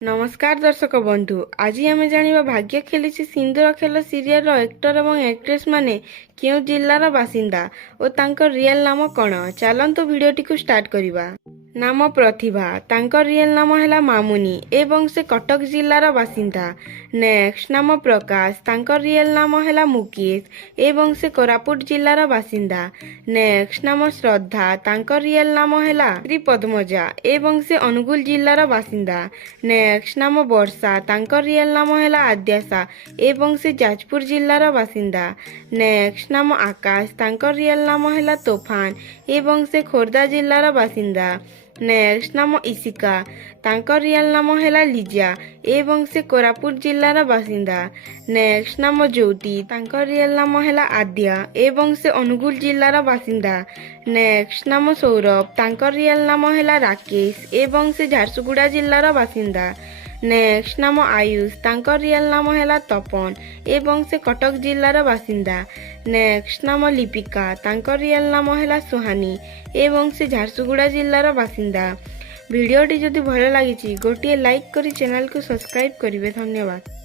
नमस्कार दर्शक बंधु आज आम जाना भाग्य खेली सिंदूर खेल सीरियल एक्टर और एक्ट्रेस माने क्यों जिल्लार बासिंदा और तांकर रियल नाम कौन चलतु भिडियोटी को स्टार्ट करवा। नाम प्रतिभा तांकर रियल नाम है मामुनी एवं से कटक जिल्लार बासिंदा। नेक्स्ट नाम प्रकाश तांकर रियल नाम है मुकेश एवं से कोरापुट जिल्लार बासिंदा। नेक्स्ट नाम श्रद्धा तांकर रियल नाम है श्री पद्मजा एवं से अनुगुल जिल्लार बासिंदा। नेक्स्ट नाम वर्षा तांकर रियल नाम है आद्याशा एवं से जाजपुर जिल्लार बासिंदा। नेक्स्ट नाम आकाश तांकर रियल नाम है तोफान एवं से खोर्धा जिल्लार बासिंदा। नेक्स्ट नाम इशिका तांकर रियल नाम है लिजा एवं से कोरापुट जिल्लार बासिंदा। नेक्स्ट नाम ज्योति तांकर रियल नाम है आद्या एवं से अनुगुल जिल्लार बासिंदा। नेक्स्ट नाम सौरभ तांकर रियल नाम है राकेश एवं से झारसुगुड़ा जिल्लार बासिंदा। नेक्स्ट नाम आयुष तांकर रियल नाम है तपन एवं से कटक जिल्लार बासिंदा। नेक्स्ट नाम लिपिका तांकर रियल नाम है सुहानी एवं से झारसुगुड़ा जिल्लार बासिंदा। भिडियोटी जदि भल लगी गोटे लाइक करी चैनल को सब्सक्राइब करेंगे। धन्यवाद।